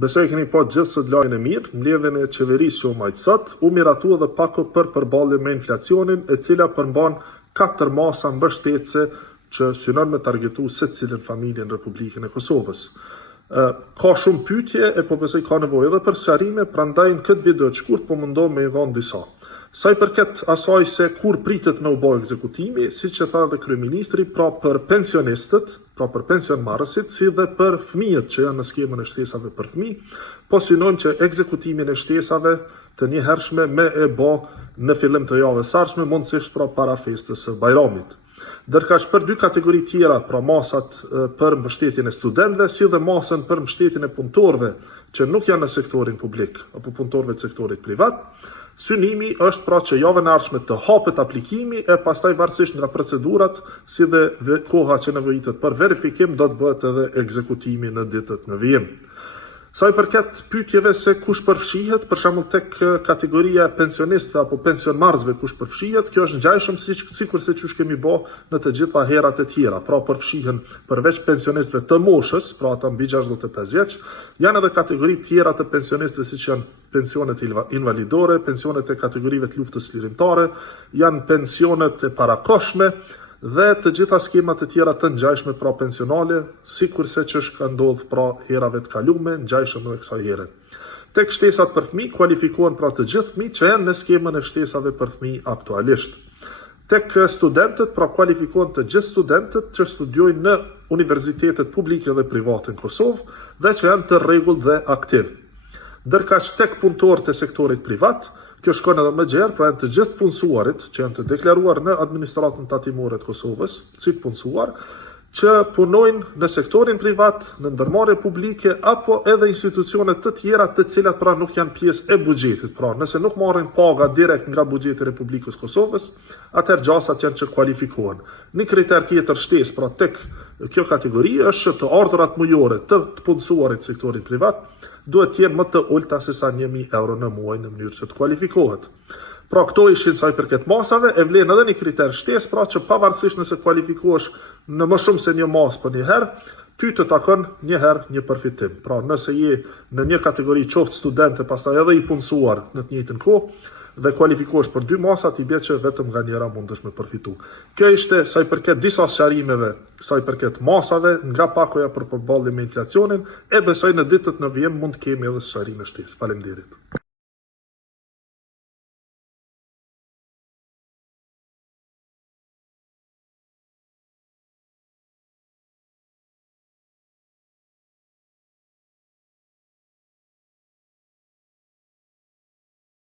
Besoj keni pa gjithë së lajnë e mirë, mbledhjen e qeverisë që u majtë sot, u miratua dhe pako për përballje me inflacionin, e cila përmban 4 masa mbështetëse që synon me targetu secilën familje në Republikën e Kosovës. Ka shumë pyetje e po besoj ka nevojë edhe për sqarime, prandaj në këtë video të shkurt po mundohem me i dhënë disa. Sa i përket asaj se kur pritet me u bë ekzekutimi, siç e tha edhe kryeministri, pra për pensionistët, pra për pensionmarrësit, si dhe për fëmijët që janë në skemën e shtesave për fëmijë, po synojmë që ekzekutimin e shtesave të njëhershme me e bë në fillim të javës së ardhshme, mundësisht pra para festës së Bajramit. Ndërkaq për 2 kategori tjera, pra masat për mbështetjen e studentëve, si dhe masën për mbështetjen e punëtorëve që nuk janë në sektorin publik apo punëtorëve të sektorit privat, synimi është pra që javën e ardhshme të hapet aplikimi e pastaj varësisht nga procedurat si dhe koha që nevojitet për verifikim do të bëhet edhe ekzekutimi në ditët në vijim. Sa i përket pyetjeve se kush përfshihet, për shembull tek kategoria e pensionistëve apo pensionmarrësve kush përfshihet, kjo është ngjajshëm sikurse çush kemi bë në të gjitha herat e tjera. Pra përfshihen përveç pensionistëve të moshës, pra ata mbi 65 vjeç, janë edhe kategori tjera të pensionistëve siç janë pensionet invalidore, pensionet e kategorive të luftës lirimtare, janë pensionet e parakohshme dhe të gjitha skemat e tjera të ngjajshme pra pensionale, sikurse që ka ndodhur pra herave të kaluara, ngjajshëm edhe kësaj here. Tek shtesat për fëmijë kualifikohen pra të gjithë fëmijët që janë në skemën e shtesave për fëmijë aktualisht. Tek studentët pra kualifikohen të gjithë studentët që studiojnë në universitetet publike dhe private në Kosovë dhe që janë të rregullt dhe aktiv. Ndërkaq tek punëtorët e sektorit privat, kjo shkon edhe më gjerë, pra janë të gjithë punësuarit që janë të deklaruar në administratën tatimore të Kosovës, si të punësuar, që punojnë në sektorin privat, në ndërmarrje publike apo edhe institucione të tjera të cilat pra nuk janë pjesë e buxhetit. Pra, nëse nuk marrin paga direkt nga buxheti i Republikës Kosovës, atëherë gjasat janë që kualifikohen. Një kriter tjetër shtesë, pra tek kjo kategori është që të ardhurat mujore të punësuarit sektorit privat duhet të jenë më të ulta se sa 1.000 euro në muaj në mënyrë që të kualifikohet. Pra këto ishin sa i përket masave, e vlen edhe një kriter shtesë, pra që pavarësisht nëse kualifikohesh në më shumë se një masë për një herë, ty të takon një herë një përfitim. Pra nëse je në një kategori qoftë student e pastaj edhe i punësuar në të njëjtën kohë dhe kualifikohesh për 2 masa, i bie që vetëm nga njëra mundesh me përfitu. Kjo ishte sa i përket disa sqarimeve, sa i përket masave nga pakoja për përballje me inflacionin, e besoj në ditët në vijim mund të kemi edhe sqarime shtesë. Faleminderit.